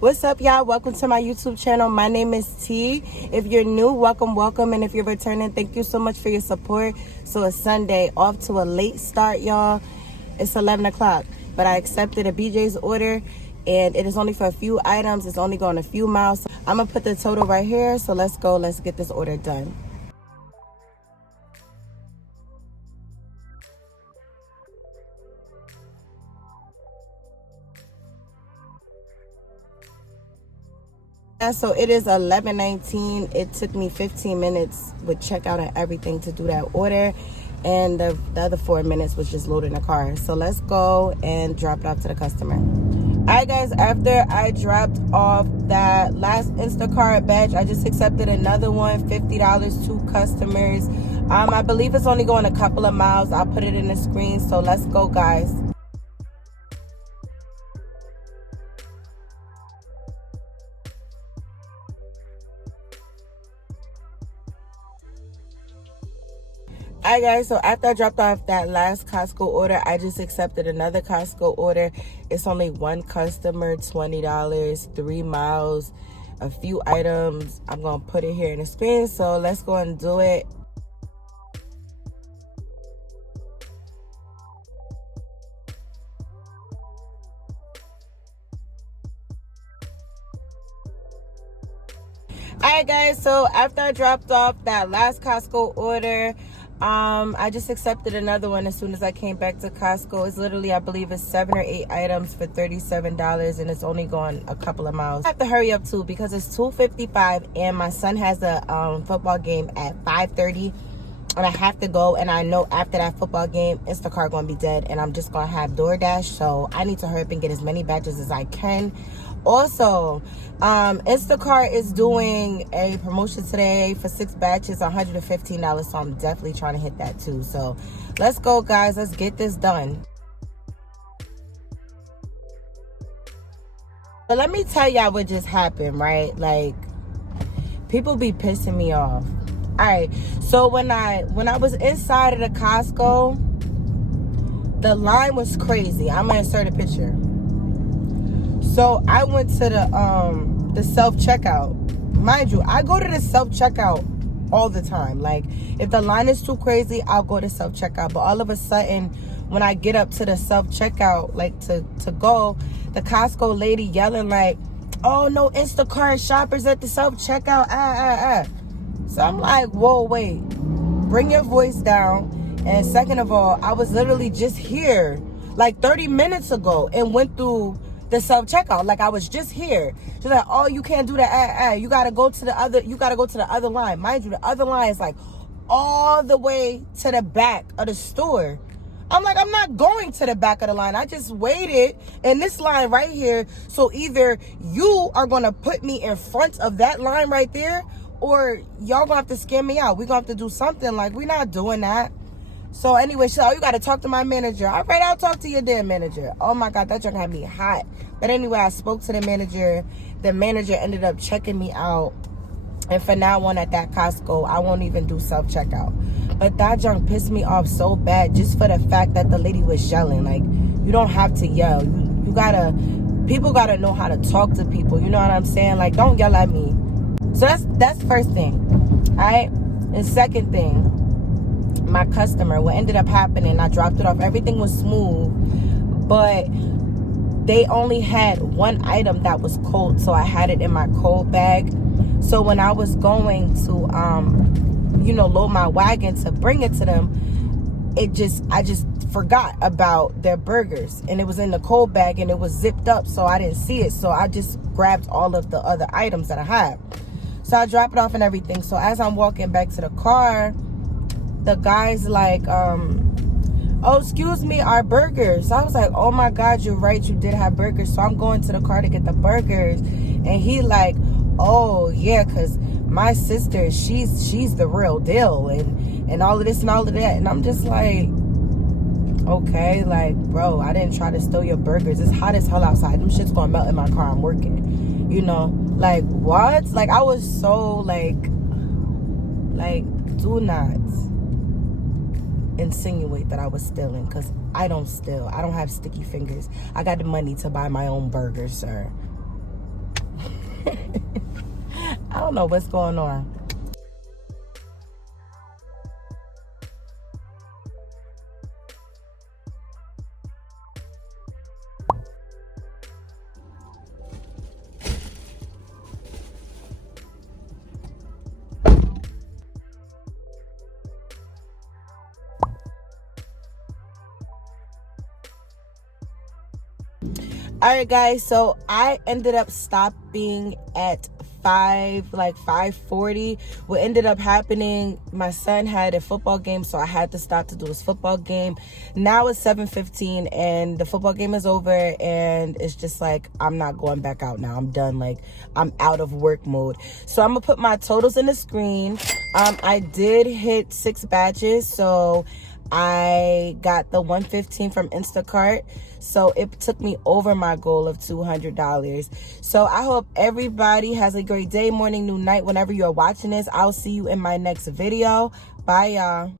What's up, y'all? Welcome to my YouTube channel. My name is T. If you're new, welcome. And if you're returning, thank you so much for your support. So it's Sunday, off to a late start, y'all. It's 11 o'clock, but I accepted a BJ's order, and it is only for a few items. It's only going a few miles. I'm going to put the total right here. So let's go. Let's get this order done. Yeah, so it is 11:19. It took me 15 minutes with checkout and everything to do that order, and the other 4 minutes was just loading the car. So let's go and drop it off to the customer. All right, guys, after I dropped off that last Instacart batch, I just accepted another one, $50 to customers. I believe it's only going a couple of miles. I'll put it in the screen. So let's go, guys. Alright, guys, so after I dropped off that last Costco order, I just accepted another Costco order. It's only one customer, $20, 3 miles, a few items. I'm going to put it here in the screen, so let's go and do it. Alright, guys, so after I dropped off that last Costco order, I just accepted another one as soon as I came back to Costco. It's literally, I believe it's 7 or 8 items for $37, and it's only going a couple of miles. I have to hurry up too because it's 2:55 and my son has a football game at 5:30, and I have to go. And I know after that football game, Instacart gonna be dead, and I'm just gonna have Doordash. So I need to hurry up and get as many batches as I can. Also, Instacart is doing a promotion today for 6 batches, $115. So I'm definitely trying to hit that too. So let's go, guys. Let's get this done. But let me tell y'all what just happened, right? Like, people be pissing me off. All right. So when I was inside of the Costco, the line was crazy. I'm gonna insert a picture. So I went to the self-checkout. Mind you, I go to the self-checkout all the time. Like, if the line is too crazy, I'll go to self-checkout. But all of a sudden, when I get up to the self-checkout, like to go, the Costco lady yelling like, "Oh, no Instacart shoppers at the self-checkout, So I'm like, whoa, wait. Bring your voice down. And second of all, I was literally just here like 30 minutes ago and went through the self-checkout. Like, I was just here. She's like, "Oh, you can't do that. You gotta go to the other line." Mind you, the other line is like all the way to the back of the store. I'm like, I'm not going to the back of the line. I just waited in this line right here. So either you are gonna put me in front of that line right there, or y'all gonna have to scam me out. We're gonna have to do something. Like, we're not doing that. So anyway, so you got to talk to my manager. All right, I'll talk to your damn manager. Oh my God, that junk had me hot. But anyway, I spoke to the manager. The manager ended up checking me out. And for now on at that Costco, I won't even do self-checkout. But that junk pissed me off so bad just for the fact that the lady was yelling. Like, you don't have to yell. People gotta know how to talk to people. You know what I'm saying? Like, don't yell at me. So that's first thing. All right? And second thing, my customer, what ended up happening, I dropped it off, everything was smooth, but they only had one item that was cold, so I had it in my cold bag. So when I was going to load my wagon to bring it to them, I just forgot about their burgers, and it was in the cold bag and it was zipped up, so I didn't see it. So I just grabbed all of the other items that I had. So I dropped it off and everything. So as I'm walking back to the car, the guy's like, "Oh, excuse me, our burgers." So I was like, "Oh my God, you're right, you did have burgers." So I'm going to the car to get the burgers, and he like, "Oh yeah, because my sister, she's the real deal, and all of this and all of that." And I'm just like, okay, like, bro, I didn't try to steal your burgers. It's hot as hell outside. Them shit's gonna melt in my car. I'm working, like, what? Like, I was so like, do not insinuate that I was stealing, because I don't steal. I don't have sticky fingers. I got the money to buy my own burgers, sir. I don't know what's going on. All right, guys, so I ended up stopping at 5:40. What ended up happening, my son had a football game, so I had to stop to do his football game. Now it's 7:15 and the football game is over, and it's just like, I'm not going back out now. I'm done. Like, I'm out of work mode. So I'm gonna put my totals in the screen. I did hit 6 batches, so I got the 115 from Instacart. So it took me over my goal of $200. So I hope everybody has a great day, morning, noon, night, whenever you're watching this. I'll see you in my next video. Bye, y'all.